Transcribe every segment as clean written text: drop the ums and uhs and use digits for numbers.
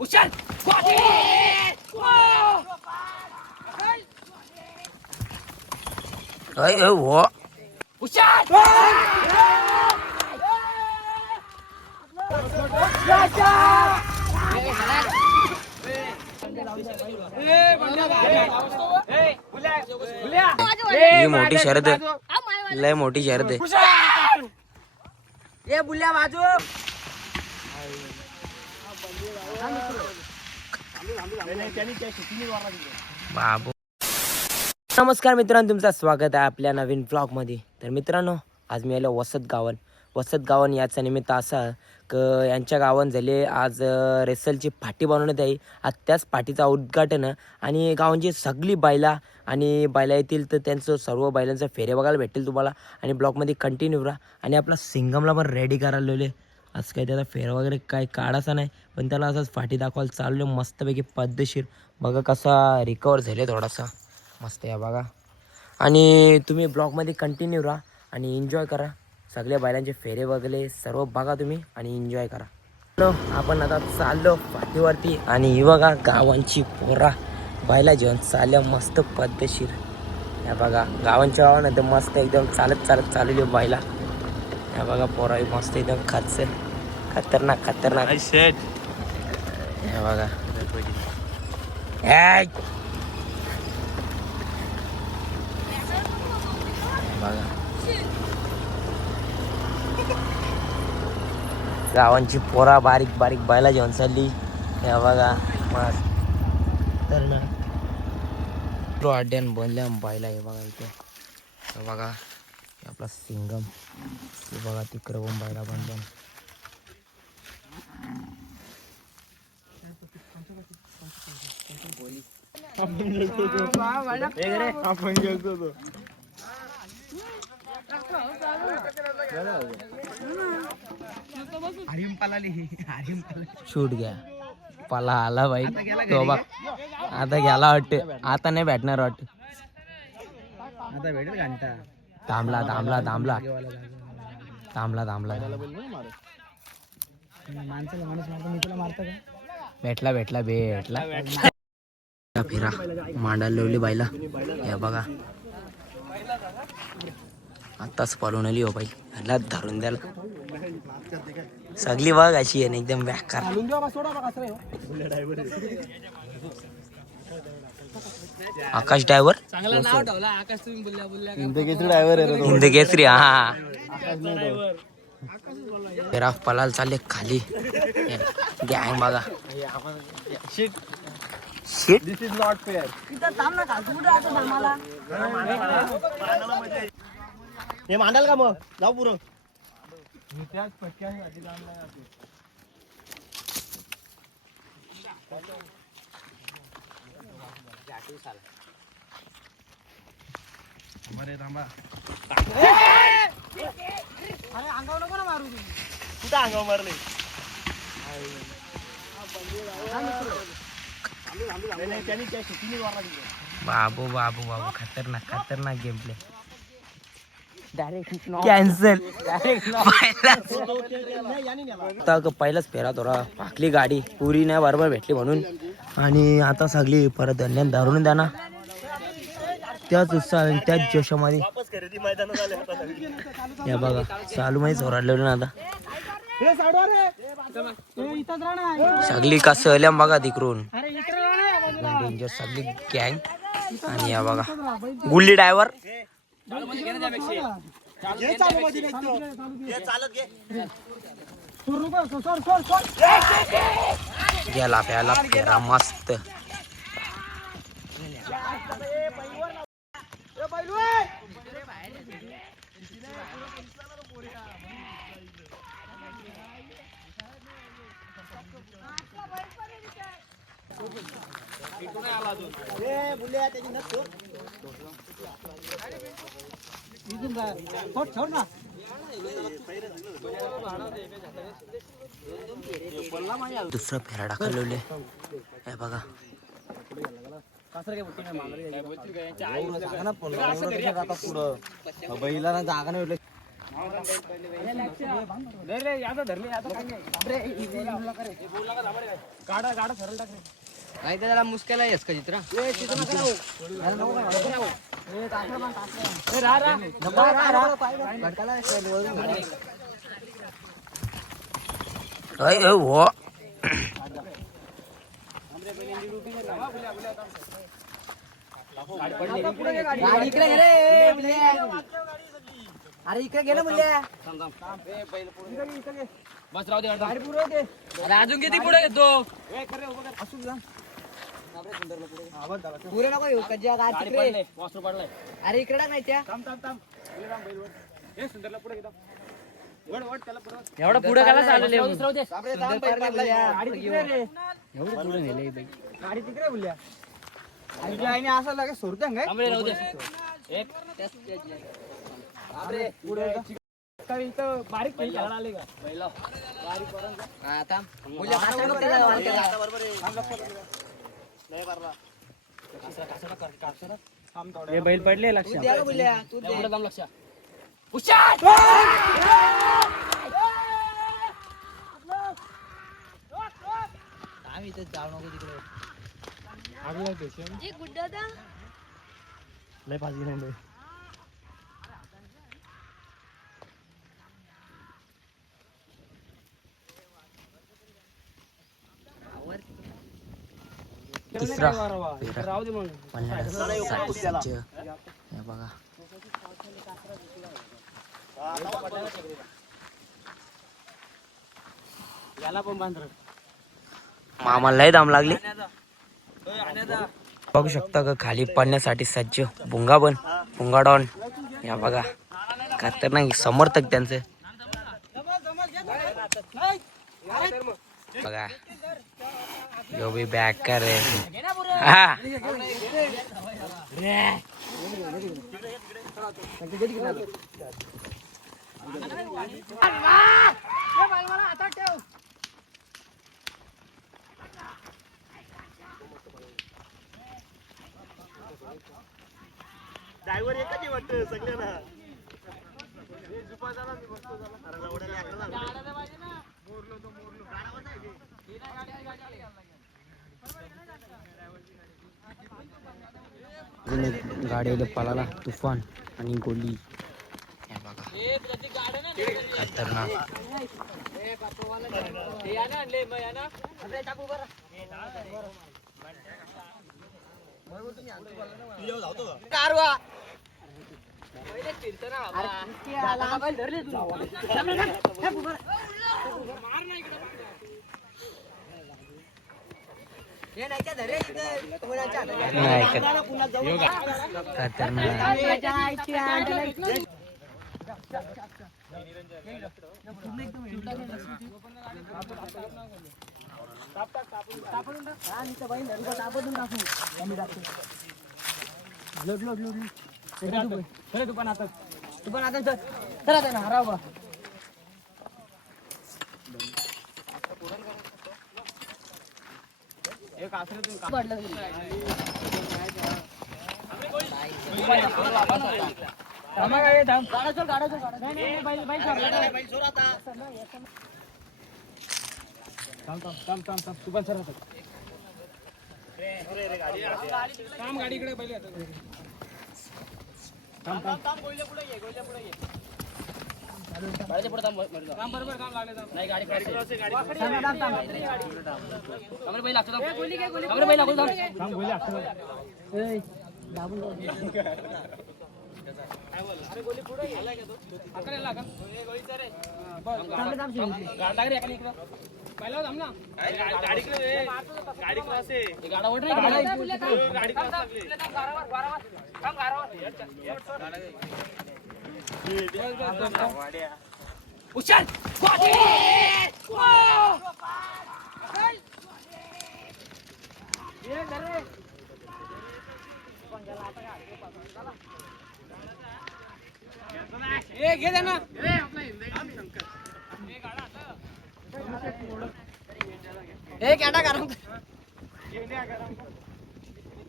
ही मोठी शर्यत लय मोठी शर्यत आहे. ए बुल्या बाजू बाबू. नमस्कार मित्रांनो, तुमचं स्वागत आहे आपल्या नवीन ब्लॉग मध्ये. तर मित्रांनो, आज मी आलो वसत गावन याचा निमित्त असा क यांच्या गावात झाले आज रेसलची फाटी बनवण्यात आहे. आज त्याच फाटीचा उद्घाटन आणि गावांची सगळी बैला आणि बैला येतील तर त्यांचं सर्व बैलांचं फेरे बघायला भेटेल तुम्हाला. आणि ब्लॉगमध्ये कंटिन्यू राहा. आणि आपला सिंगमला पण रेडी करायला लावले. आज काही त्याचा फेर वगैरे काही काढायचा नाही, पण त्याला असंच फाटी दाखवायला चाललो मस्तपैकी पद्धतशीर. बघा कसा रिकवर झाले थोडासा मस्त आहे बघा. आणि तुम्ही ब्लॉगमध्ये कंटिन्यू राहा आणि एन्जॉय करा. सगळ्या बैलांचे फेरे वगैरे सर्व बघा तुम्ही आणि एन्जॉय करा. आपण आता चाललो फाटीवरती आणि ही बघा गावांची पोरा बैला जेवण चालल्या मस्त पद्धतशीर. या बघा गावांच्या गावानं तर मस्त एकदम चालत चालवली बैला. या बघा पोरा मस्त एकदम खतरनाक हे बघा. बघा गावांची पोरा बारीक बैला जेवण चालली. हे बघा मस्त तर ना अड्ड्यान बनल्या बैला. हे बघा इथे हे बघा आपला सिंगम. हे बघा तिकडं पण बैला बनल्या. शूट घ्या पाला आला बाई तो बघ. आता गेला वाटते, आता नाही भेटणार वाटते. आता भेटेल घंटा. थांबला माणसाला माणूस मारतो, मी तुला मारतो का? भेटला फिरा मांडायला लावली बाईला. हे बघा आताच पळून आली हो बाई. ह्याला धरून द्याला सगळी बघ अशी आहे ना एकदम बेकार. आकाश ड्रायव्हर चांगला नाव ठेवला आकाश. तुम्ही बोलल्या हिंदकेसरी. हा फिरा पळायला चालले खाली. गँग बघा. Shit. This is not fair. इथं थांब ना खालती कुठे आता थांबाला. हे मांडाल का मग जाऊ पुरं. त्याच पटक्याने आधी जाणला आहे. अरे थांबा. अरे अंगावर नको ना मारू तुम्ही. कुठं अंगावर मारले. बाबू खतरनाक गेम प्ले. कॅन्सल. पहिलाच फेरा थोडा पाकली गाडी पुरी नाही बरोबर भेटली म्हणून. आणि आता सगळी परत धन्यान धरून द्या ना त्याच उत्साह त्याच जोशामध्ये. या बघा चालू माहीत ओरडलेलं ना आता सगळी कसं आल्या बघा तिकडून. डेंजर सगळी गँग. आणि या बघा गुल्ली ड्रायव्हर. गेला प्याला फेरा मस्त. दुसरा फेरा टाकले हे बघा. बैलांना जागा नाही भेटली. काय त्याला मुश्किल आहे का चित्र हो अरे इकडे गेलं म्हणले बस राहू दे अरे अजून किती पुढे घेतो पुरे नको येऊ कज्जा अरे इकडे नाही त्या एवढं पुढे गेला चालले एवढं पुढे नेले गाडी तिकडे बोलल्या असं लागे सोडते बारीक आले का आता बैल पडले लक्ष लक्ष आम्ही इथे जाऊ नको तिकडे लय पाच गेले तिसरा सज्ज हे बघा मामा लय दाम लागली बघू शकता का खाली पडण्यासाठी सज्ज भुंगा डॉन या बघा खतरनाक समर्थक त्यांचे बघा यो भी बॅक कर रे हा ड्रायव्हर एकच वाटतं सगळ्यांना गाडीला पळाला तुफान आणि गोली हे बघा खतरनाक कारवा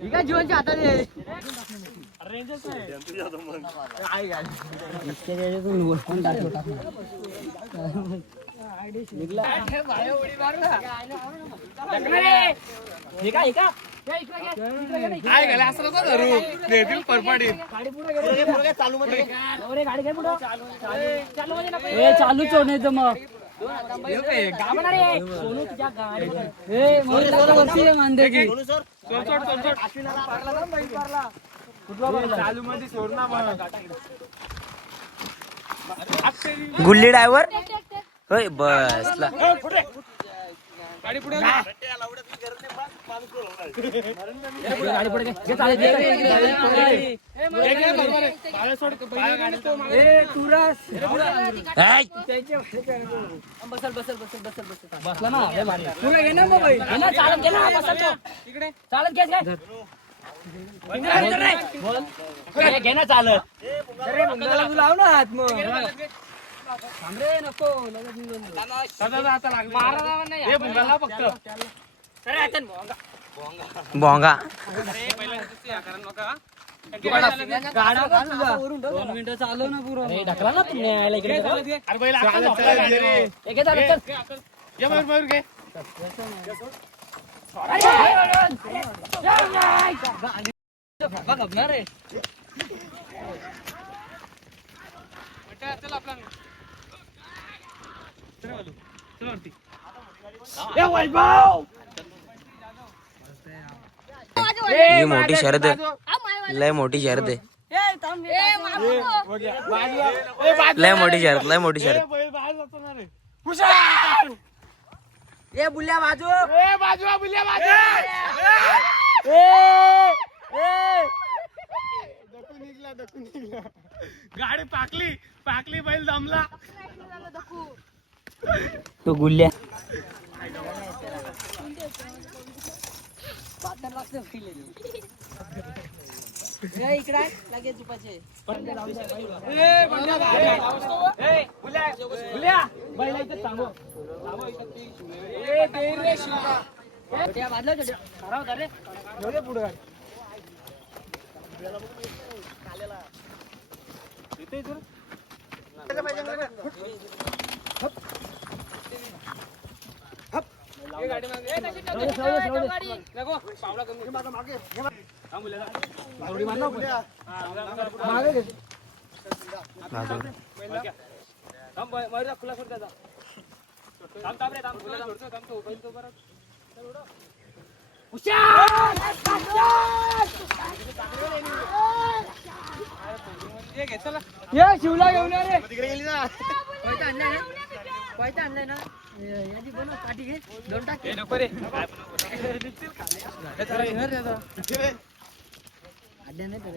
ही काय जीवनच्या हातात आहे. चालू चोरण्याचं मग गुल्ली ड्रायव्हर होय बसला. बसला ना चालत गेला चालत घे ना चालत लाव ना हात मग रे नको भोंगा 2 मिनिटं चालव ना पुरं ढकला ना तुम्ही यायला इकडे ही मोठी शर्यत आहे. लय मोठी शर्यत आहे. लय मोठी शर्यत लय मोठी शर्यत. ए बुल्या बाजू गाडी पाकली बैल जमला. तो गुल्ल्या इकडे लगेच झुपाचे शिवला घेऊन या रे तिकडे गेली ना. पैसा आणलाय ना पैसा आणलाय ना याची बनव पाठी घे दोन टाक अड्ड्या नाही तर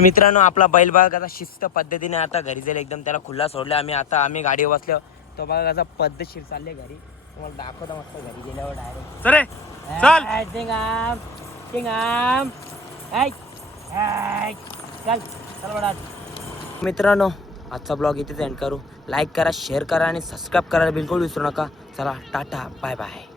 मित्रांनो आपला बैल बघा आता शिस्त पद्धतीने आता घरी जाईल एकदम त्याला खुला सोडले आम्ही गाडी बसलो तो बघा कसा पद्धतशीर चालले घरी तुम्हाला दाखवता मस्त घरी गेल्यावर डायरेक्ट चल चल चल बडा. मित्रांनो आजचा ब्लॉग इथेच एंड करू. लाईक करा शेअर करा आणि सबस्क्राईब करायला बिलकुल विसरू नका. चला टाटा बाय बाय.